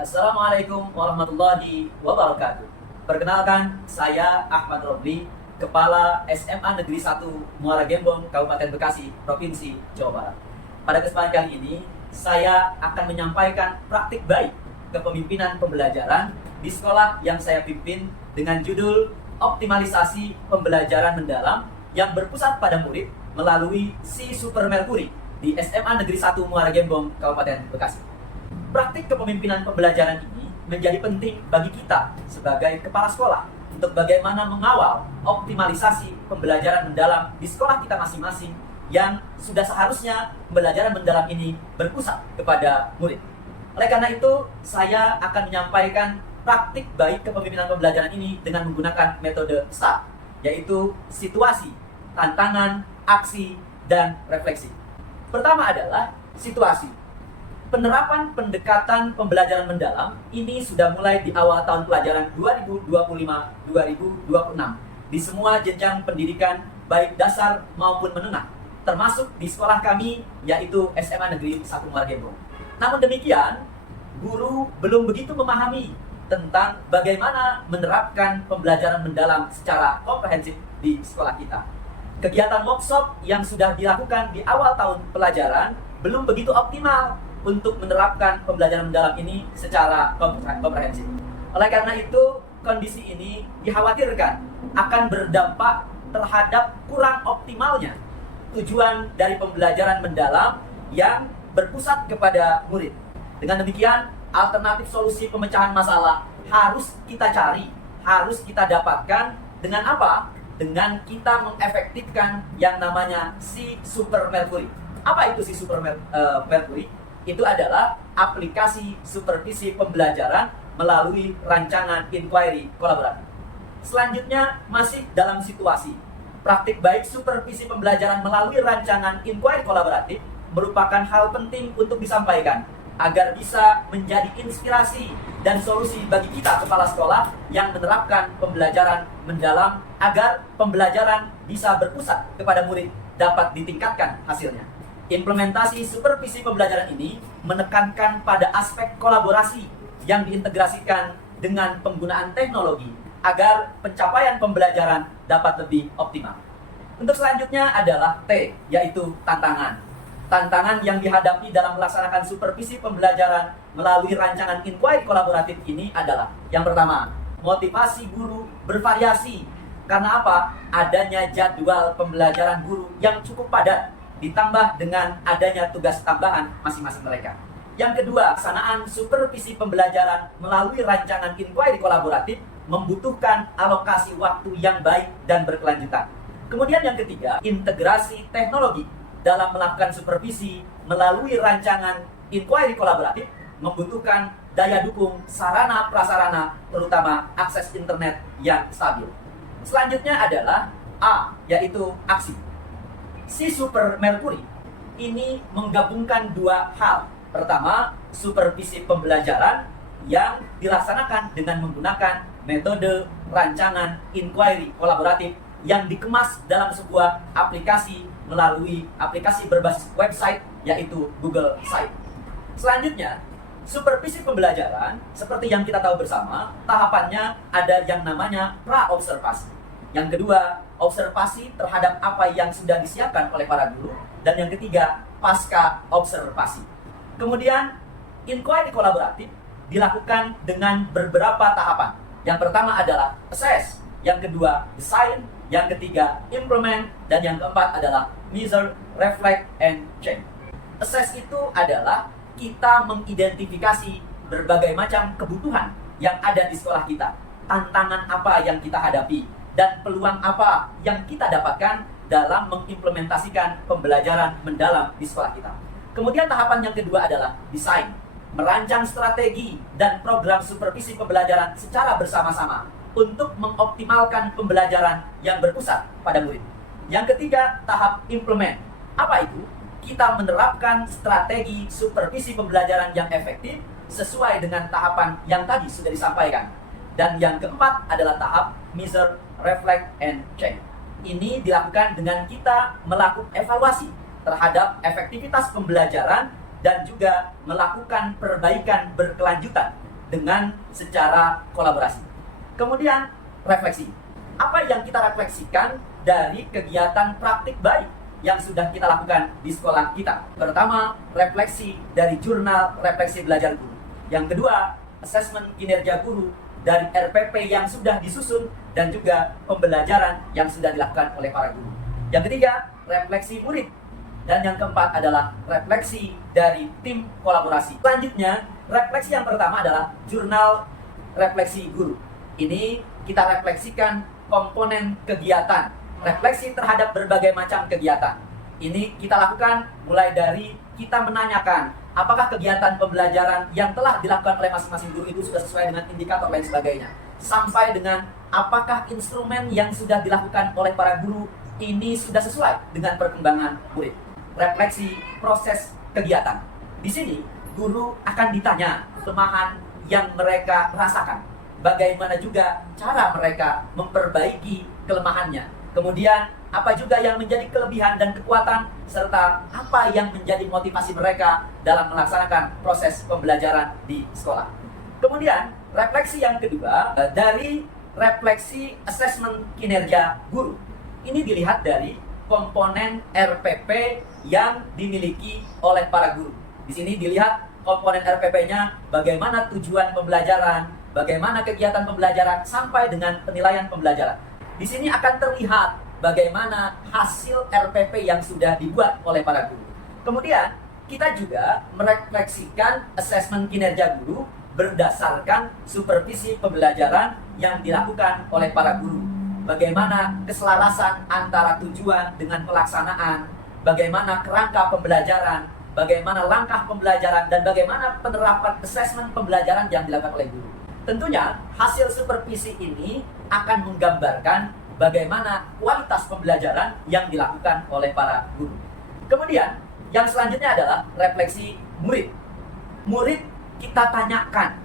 Assalamualaikum warahmatullahi wabarakatuh. Perkenalkan, saya Ahmad Robli, Kepala SMA Negeri 1 Muara Gembong, Kabupaten Bekasi, Provinsi Jawa Barat. Pada kesempatan kali ini, saya akan menyampaikan praktik baik kepemimpinan pembelajaran di sekolah yang saya pimpin dengan judul Optimalisasi Pembelajaran Mendalam yang berpusat pada murid melalui Si Super Mercury di SMA Negeri 1 Muara Gembong, Kabupaten Bekasi. Praktik kepemimpinan pembelajaran ini menjadi penting bagi kita sebagai kepala sekolah untuk bagaimana mengawal optimalisasi pembelajaran mendalam di sekolah kita masing-masing yang sudah seharusnya pembelajaran mendalam ini berpusat kepada murid. Oleh karena itu, saya akan menyampaikan praktik baik kepemimpinan pembelajaran ini dengan menggunakan metode STAR, yaitu situasi, tantangan, aksi, dan refleksi. Pertama adalah situasi. Penerapan pendekatan pembelajaran mendalam ini sudah mulai di awal tahun pelajaran 2025-2026 di semua jenjang pendidikan baik dasar maupun menengah, termasuk di sekolah kami yaitu SMA Negeri 1 Muara Gembong. Namun demikian, guru belum begitu memahami tentang bagaimana menerapkan pembelajaran mendalam secara komprehensif di sekolah kita. Kegiatan workshop yang sudah dilakukan di awal tahun pelajaran belum begitu optimal untuk menerapkan pembelajaran mendalam ini secara komprehensif. Oleh karena itu, kondisi ini dikhawatirkan akan berdampak terhadap kurang optimalnya tujuan dari pembelajaran mendalam yang berpusat kepada murid. Dengan demikian, alternatif solusi pemecahan masalah harus kita cari, harus kita dapatkan dengan apa? Dengan kita mengefektifkan yang namanya Si Super Mercury. Apa itu Si Super Mercury? Itu adalah aplikasi supervisi pembelajaran melalui rancangan inquiry kolaboratif. Selanjutnya, masih dalam situasi. Praktik baik supervisi pembelajaran melalui rancangan inquiry kolaboratif merupakan hal penting untuk disampaikan agar bisa menjadi inspirasi dan solusi bagi kita kepala sekolah yang menerapkan pembelajaran mendalam agar pembelajaran bisa berpusat kepada murid dapat ditingkatkan hasilnya. Implementasi supervisi pembelajaran ini menekankan pada aspek kolaborasi yang diintegrasikan dengan penggunaan teknologi agar pencapaian pembelajaran dapat lebih optimal. Untuk selanjutnya adalah T, yaitu tantangan. Tantangan yang dihadapi dalam melaksanakan supervisi pembelajaran melalui rancangan inquiry kolaboratif ini adalah yang pertama, motivasi guru bervariasi. Karena apa? Adanya jadwal pembelajaran guru yang cukup padat ditambah dengan adanya tugas tambahan masing-masing mereka. Yang kedua, pelaksanaan supervisi pembelajaran melalui rancangan inquiry kolaboratif membutuhkan alokasi waktu yang baik dan berkelanjutan. Kemudian yang ketiga, integrasi teknologi dalam melakukan supervisi melalui rancangan inquiry kolaboratif membutuhkan daya dukung sarana prasarana, terutama akses internet yang stabil. Selanjutnya adalah A, yaitu aksi. Si Super Mercury ini menggabungkan dua hal. Pertama, supervisi pembelajaran yang dilaksanakan dengan menggunakan metode rancangan inquiry kolaboratif yang dikemas dalam sebuah aplikasi melalui aplikasi berbasis website yaitu Google Site. Selanjutnya, supervisi pembelajaran seperti yang kita tahu bersama, tahapannya ada yang namanya pra-observasi. Yang kedua, observasi terhadap apa yang sudah disiapkan oleh para guru. Dan yang ketiga, pasca observasi. Kemudian, inquiry kolaboratif dilakukan dengan beberapa tahapan. Yang pertama adalah assess, yang kedua design, yang ketiga implement, dan yang keempat adalah measure, reflect, and change. Assess itu adalah kita mengidentifikasi berbagai macam kebutuhan yang ada di sekolah kita. Tantangan apa yang kita hadapi dan peluang apa yang kita dapatkan dalam mengimplementasikan pembelajaran mendalam di sekolah kita. Kemudian tahapan yang kedua adalah desain, merancang strategi dan program supervisi pembelajaran secara bersama-sama untuk mengoptimalkan pembelajaran yang berpusat pada murid. Yang ketiga, tahap implement. Apa itu? Kita menerapkan strategi supervisi pembelajaran yang efektif sesuai dengan tahapan yang tadi sudah disampaikan. Dan yang keempat adalah tahap measure, reflect, and check. Ini dilakukan dengan kita melakukan evaluasi terhadap efektivitas pembelajaran dan juga melakukan perbaikan berkelanjutan dengan secara kolaborasi. Kemudian refleksi. Apa yang kita refleksikan dari kegiatan praktik baik yang sudah kita lakukan di sekolah kita? Pertama, refleksi dari jurnal refleksi belajar guru. Yang kedua, asesmen kinerja guru dari RPP yang sudah disusun dan juga pembelajaran yang sudah dilakukan oleh para guru. Yang ketiga, refleksi murid. Dan yang keempat adalah refleksi dari tim kolaborasi. Selanjutnya, refleksi yang pertama adalah jurnal refleksi guru. Ini kita refleksikan komponen kegiatan, refleksi terhadap berbagai macam kegiatan. Ini kita lakukan mulai dari kita menanyakan apakah kegiatan pembelajaran yang telah dilakukan oleh masing-masing guru itu sudah sesuai dengan indikator lain sebagainya, sampai dengan apakah instrumen yang sudah dilakukan oleh para guru ini sudah sesuai dengan perkembangan murid. Refleksi proses kegiatan. Di sini guru akan ditanya kelemahan yang mereka rasakan, bagaimana juga cara mereka memperbaiki kelemahannya. Kemudian apa juga yang menjadi kelebihan dan kekuatan, serta apa yang menjadi motivasi mereka dalam melaksanakan proses pembelajaran di sekolah. Kemudian refleksi yang kedua dari refleksi asesmen kinerja guru. Ini dilihat dari komponen RPP yang dimiliki oleh para guru. Di sini dilihat komponen RPP-nya, bagaimana tujuan pembelajaran, bagaimana kegiatan pembelajaran sampai dengan penilaian pembelajaran. Di sini akan terlihat bagaimana hasil RPP yang sudah dibuat oleh para guru. Kemudian kita juga merefleksikan asesmen kinerja guru berdasarkan supervisi pembelajaran yang dilakukan oleh para guru. Bagaimana keselarasan antara tujuan dengan pelaksanaan, bagaimana kerangka pembelajaran, bagaimana langkah pembelajaran, dan bagaimana penerapan asesmen pembelajaran yang dilakukan oleh guru. Tentunya hasil supervisi ini akan menggambarkan bagaimana kualitas pembelajaran yang dilakukan oleh para guru. Kemudian yang selanjutnya adalah refleksi murid. Murid kita tanyakan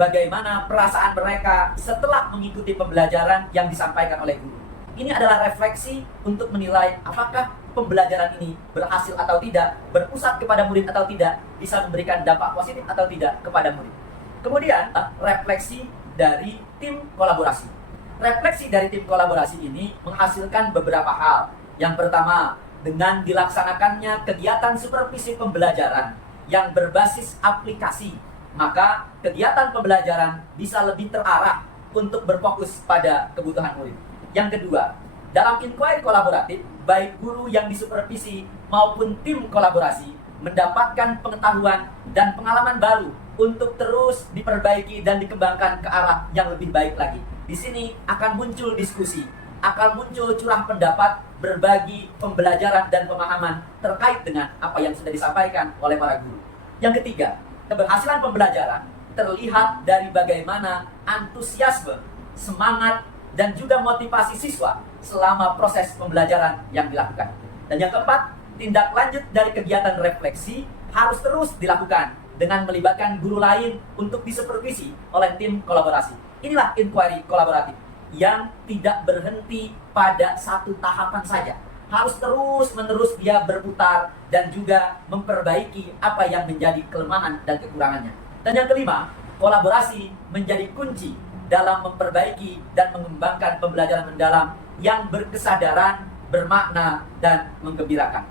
bagaimana perasaan mereka setelah mengikuti pembelajaran yang disampaikan oleh guru. Ini adalah refleksi untuk menilai apakah pembelajaran ini berhasil atau tidak, berpusat kepada murid atau tidak, bisa memberikan dampak positif atau tidak kepada murid. Kemudian, refleksi dari tim kolaborasi. Refleksi dari tim kolaborasi ini menghasilkan beberapa hal. Yang pertama, dengan dilaksanakannya kegiatan supervisi pembelajaran yang berbasis aplikasi, maka kegiatan pembelajaran bisa lebih terarah untuk berfokus pada kebutuhan murid. Yang kedua, dalam inquiry kolaboratif, baik guru yang disupervisi maupun tim kolaborasi mendapatkan pengetahuan dan pengalaman baru untuk terus diperbaiki dan dikembangkan ke arah yang lebih baik lagi. Di sini akan muncul diskusi, akan muncul curah pendapat, berbagi pembelajaran dan pemahaman terkait dengan apa yang sudah disampaikan oleh para guru. Yang ketiga, keberhasilan pembelajaran terlihat dari bagaimana antusiasme, semangat, dan juga motivasi siswa selama proses pembelajaran yang dilakukan. Dan yang keempat, tindak lanjut dari kegiatan refleksi harus terus dilakukan dengan melibatkan guru lain untuk disupervisi oleh tim kolaborasi. Inilah inquiry kolaboratif yang tidak berhenti pada satu tahapan saja. Harus terus-menerus dia berputar dan juga memperbaiki apa yang menjadi kelemahan dan kekurangannya. Dan yang kelima, kolaborasi menjadi kunci dalam memperbaiki dan mengembangkan pembelajaran mendalam yang berkesadaran, bermakna, dan menggembirakan.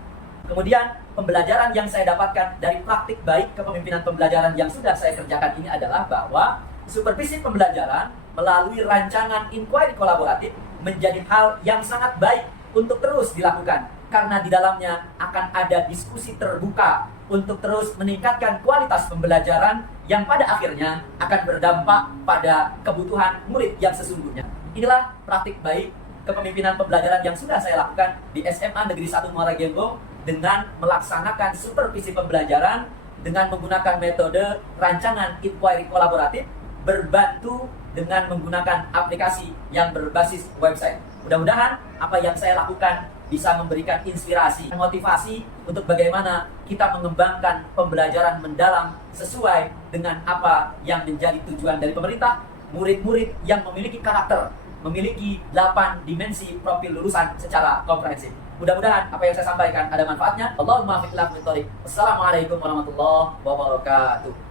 Kemudian, pembelajaran yang saya dapatkan dari praktik baik kepemimpinan pembelajaran yang sudah saya kerjakan ini adalah bahwa supervisi pembelajaran melalui rancangan inquiry kolaboratif menjadi hal yang sangat baik untuk terus dilakukan, karena di dalamnya akan ada diskusi terbuka untuk terus meningkatkan kualitas pembelajaran yang pada akhirnya akan berdampak pada kebutuhan murid yang sesungguhnya. Inilah praktik baik kepemimpinan pembelajaran yang sudah saya lakukan di SMA Negeri 1 Muara Gembong dengan melaksanakan supervisi pembelajaran dengan menggunakan metode rancangan inquiry kolaboratif berbantu dengan menggunakan aplikasi yang berbasis website. Mudah-mudahan apa yang saya lakukan bisa memberikan inspirasi, motivasi untuk bagaimana kita mengembangkan pembelajaran mendalam sesuai dengan apa yang menjadi tujuan dari pemerintah. Murid-murid yang memiliki karakter, memiliki 8 dimensi profil lulusan secara komprehensif. Mudah-mudahan apa yang saya sampaikan ada manfaatnya. Allahumma fiqh. Wassalamualaikum warahmatullahi wabarakatuh.